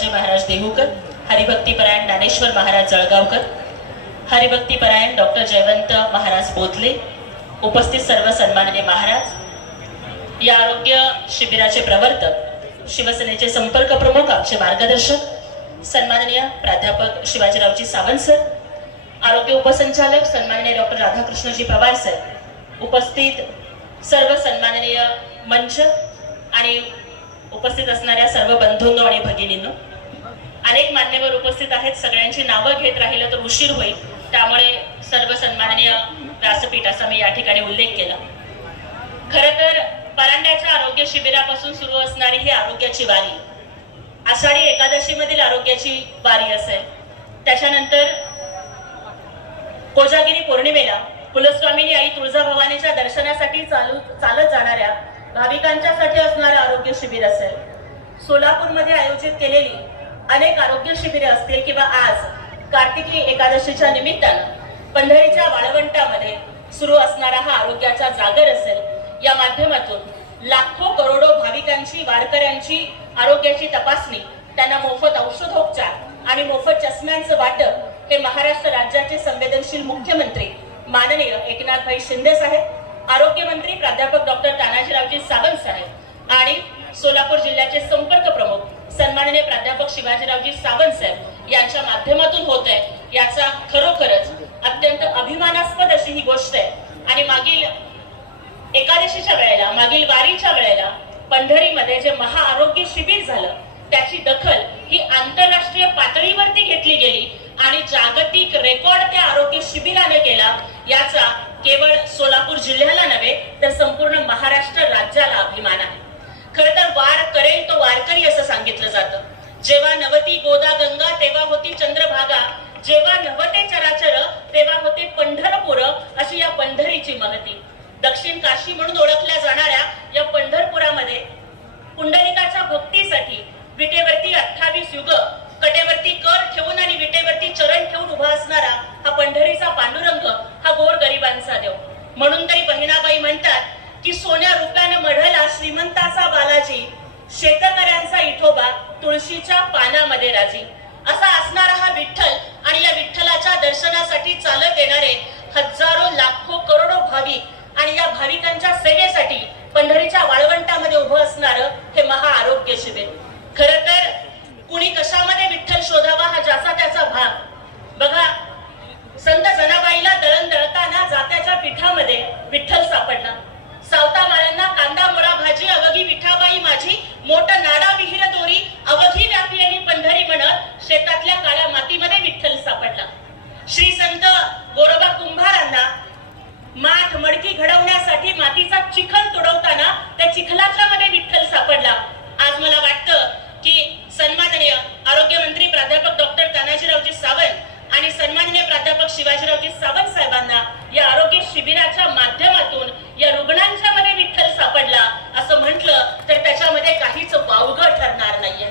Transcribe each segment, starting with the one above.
Sanjay Maharaj Dehukar, हरिभक्तीपरायण Dnyaneshwar Maharaj Jalgaonkar, हरिभक्तीपरायण doctor Jaywant Maharaj Bodhle, उपस्थित सर्व सन्माननीय महाराज, या आरोग्य शिबिराचे प्रवर्तक, शिवसेनेचे संपर्क प्रमुख, आमचे मार्गदर्शक सन्माननीय प्राध्यापक शिवाजीरावजी सावंत सर, आरोग्य उपसंचालक सन्माननीय डॉक्टर राधाकृष्णजी पवार सर, उपस्थित सर्व सन्माननीय मंच आणि उपस्थित असणाऱ्या सर्व बंधूंनो आणि भगिनींनो, अनेक मान्यवर उपस्थित आहेत. सगळ्यांची नावं घेत राहिलं तर उशीर होईल, त्यामुळे सर्व सन्माननीय व्यासपीठाचा मी या ठिकाणी उल्लेख केला. खरं तर परांड्याच्या आरोग्य शिबिरापासून सुरू असणारी ही आरोग्याची वारी आषाढी एकादशी मधील आरोग्याची वारी असेल. त्याच्यानंतर कोजागिरी पौर्णिमेला कुलस्वामिनी आई तुळजाभवानीच्या दर्शनासाठी चालत जाणाऱ्या भाविकांच्यासाठी असणारे आरोग्य शिबिर असेल. सोलापूरमध्ये आयोजित केलेली अनेक आरोग्य शिबिरे असतील किंवा आज कार्तिकी एकादशीच्या निमित्तानं पंढरीच्या वाळवंटामध्ये सुरू असणारा हा आरोग्याचा जागर असेल. या माध्यमातून लाखो करोडो भाविकांची, वारकऱ्यांची आरोग्याची तपासणी, त्यांना मोफत औषधोपचार आणि मोफत चष्म्यांचं वाटप हे महाराष्ट्र राज्याचे संवेदनशील मुख्यमंत्री माननीय एकनाथभाई शिंदे साहेब, आरोग्य मंत्री प्राध्यापक डॉक्टर तानाजीरावजी सावंत साहेब आणि सोलापूर जिल्ह्याचे संपर्क प्रमुख सन्माननीय प्राध्यापक शिवाजीरावजी सावंत साहेब यांच्या माध्यमातून होत आहे. याचा खरोखरच अत्यंत अभिमानास्पद अशी ही गोष्ट आहे. आणि मागील एकादशीच्या वेळेला, मागील वारीच्या वेळेला पंढरीमध्ये जे महाआरोग्य शिबिर झालं त्याची दखल ही आंतरराष्ट्रीय पातळीवरती घेतली गेली आणि जागतिक रेकॉर्ड त्या आरोग्य शिबिराने केला. याचा केवळ सोलापूर जिल्ह्याला नव्हे तर संपूर्ण महाराष्ट्र राज्याला अभिमान आहे. खरं तर वार करेल तो वारकरी असं सांगितलं जातं. जेव्हा नवती गोदा गंगा तेव्हा होती चंद्रभागा, जेव्हा नवते चराचर तेव्हा होते पंढरपूर, अशी या पंढरीची महती. दक्षिण काशी म्हणून ओळखल्या जाणाऱ्या या पंढरपुरामध्ये पुंडलिकाच्या भक्तीसाठी विटेवरती 28 युग, कटेवरती कर ठेवून आणि विटेवरती चरण ठेवून उभा असणारा हा पंढरीचा पांडुरंग, हा गोर गरिबांचा देव. म्हणून तरी बहिणाबाई म्हणतात की सोन्या रुपयानं मढला श्रीमंताचा बालाजी, शेतकऱ्यांचा इठोबा तुळशीच्या पानामध्ये राजी. असा असणारा हा विठ्ठल आणि या विठ्ठलाच्या दर्शनासाठी चालत येणारे हजारो लाखो करोडो भाविक आणि या भाविकांच्या सेवेसाठी पंढरीच्या वाळवंटामध्ये उभं असणारं हे महाआरोग्य शिबिर. खरं तर कुणी कशामध्ये विठ्ठल शोधावा हा ज्याचा त्याचा भाग. बघा, संत जनाबाईला दळण दळताना जात्याच्या पिठामध्ये विठ्ठल सापडला. सावता माळ्यांना कांदा मुळा भाजी अवघी विठाबाई माझी, मोठ नाडा विहीर दोरी अवघी व्यापी आणि पंढरी म्हणत शेतातल्या काळ्या मातीमध्ये विठ्ठल सापडला. श्री संत गोरोबा कुंभारांना माठ मडकी घडवण्यासाठी मातीचा चिखल तुडवताना त्या चिखलाच्या मध्ये विठ्ठल सापडला. आज मला वाटतं की सन्माननीय आरोग्य मंत्री प्राध्यापक डॉक्टर तानाजीरावजी सावंत आणि सन्माननीय प्राध्यापक शिवाजीरावजी सावंत साहेबांना या आरोग्य शिबिराच्या माध्यमातून या रुग्णांच्या मध्ये विठ्ठल सापडला असं म्हटलं तर त्याच्यामध्ये काहीच वावगं ठरणार नाहीये.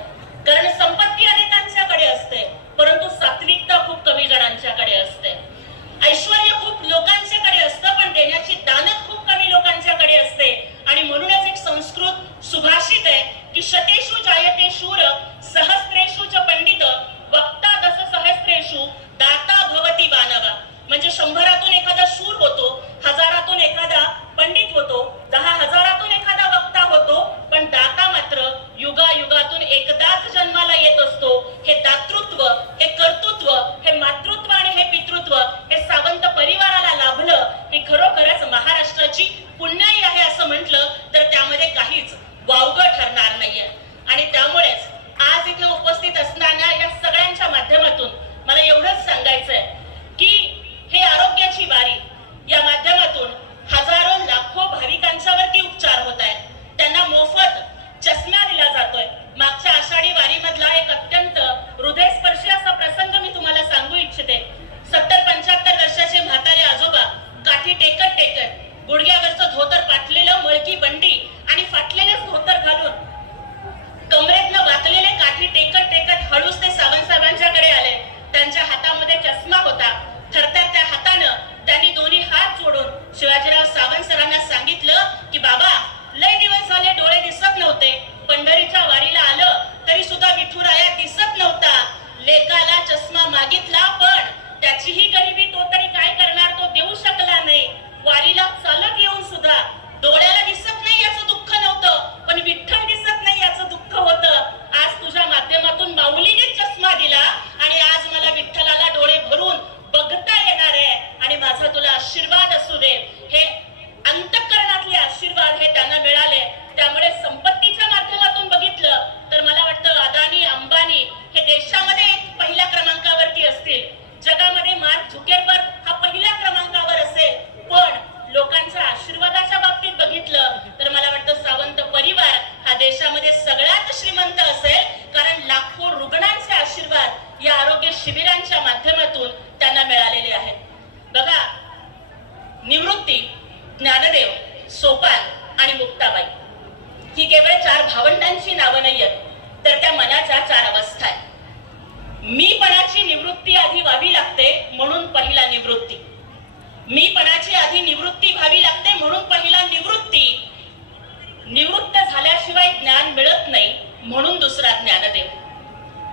ज्ञान मिळत नाही म्हणून दुसरा ज्ञानदेव.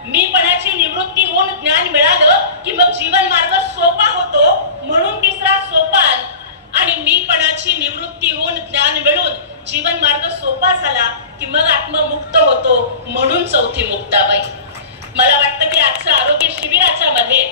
मीपणाची निवृत्ती होऊन ज्ञान मिळालं की मग जीवन मार्ग सोपा होतो म्हणून तिसरा सोपान, आणि मीपणाची निवृत्ती होऊन ज्ञान मिळून जीवन मार्ग सोपा झाला की मग आत्ममुक्त होतो म्हणून चौथी मुक्ताबाई. मला वाटतं की आजच्या आरोग्य शिबिराच्या मध्ये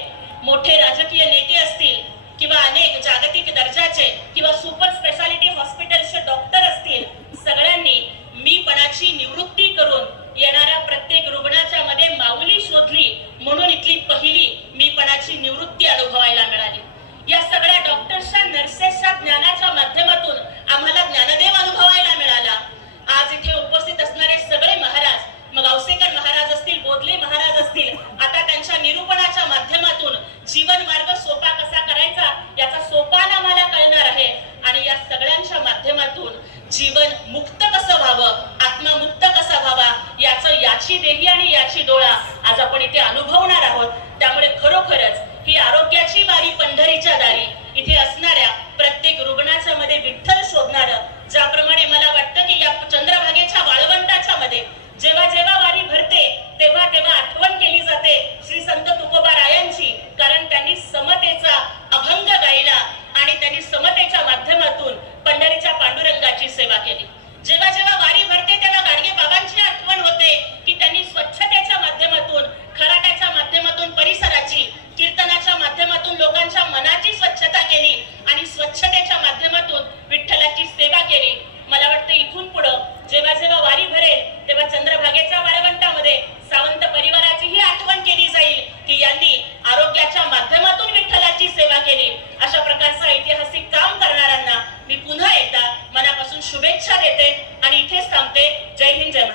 मोठे राजकीय नेते असतील किंवा अनेक जागतिक दर्जाचे किंवा सुपर स्पेशालिटी हॉस्पिटलचे डॉक्टर असतील, सगळ्यांनी मीपणाची निवृत्ती करून येणाऱ्या प्रत्येक रुग्णाच्या मध्ये माऊली शोधली म्हणून इथली पहिली मीपणाची निवृत्ती अनुभवायला मिळाली. या सगळ्या डॉक्टर्सच्या नर्सेसच्या ज्ञानाच्या माध्यमातून आम्हाला ज्ञानदेव अनुभवायला मिळाला. आज इथे उपस्थित असणारे सगळे महाराज, मग औसेकर महाराज असतील, बोधले महाराज असतील, आता त्यांच्या निरूपणाच्या माध्यमातून जीवन मार्ग सोपा कसा करायचा याचा सोपान आम्हाला कळणार आहे. आणि या सगळ्यांच्या माध्यमातून जीवन मुक्त कसं व्हावं, आत्ममुक्त कसा व्हावा याची देही आणि याची डोळा आज आपण इथे अनुभवणार आहोत. त्यामुळे खरोखरच ही आरोग्याची वारी पंढरीच्या दारी, इथे असणाऱ्या प्रत्येक रुग्णाच्या मध्ये विठ्ठल शोधणारं, ज्याप्रमाणे मला वाटतं की या चंद्रभागेच्या वाळवंटाच्या मध्ये जेव्हा जेव्हा वारी भरते तेव्हा तेव्हा आठवण केली जाते श्री संत तुकोबारायांची, कारण त्यांनी समतेचा अभंग गायला आणि त्यांनी समतेच्या माध्यमातून पंढरीच्या पांडुरंगाची सेवा केली. जेव्हा जेव्हा वारी भरते तेव्हा गाडगे बाबांची आठवण होते की त्यांनी स्वच्छतेच्या माध्यमातून, खराट्याच्या माध्यमातून परिसराची, कीर्तनाच्या माध्यमातून लोकांच्या मनाची स्वच्छता केली आणि स्वच्छतेच्या माध्यमातून विठ्ठलाची सेवा केली. मला वाटतं इथून पुढं जेव्हा जेव्हा वारी भरेल तेव्हा चंद्रभागेच्या वाळवंटामध्ये सावंत परिवाराचीही आठवण केली जाईल की यांनी आरोग्याच्या माध्यमातून विठ्ठलाची सेवा केली. अशा प्रकारचं ऐतिहासिक काम करणाऱ्यांना मी पुन्हा एकदा मनापासून शुभेच्छा देते आणि इथेच थांबते. जय हिंद, जय महाराष्ट्र.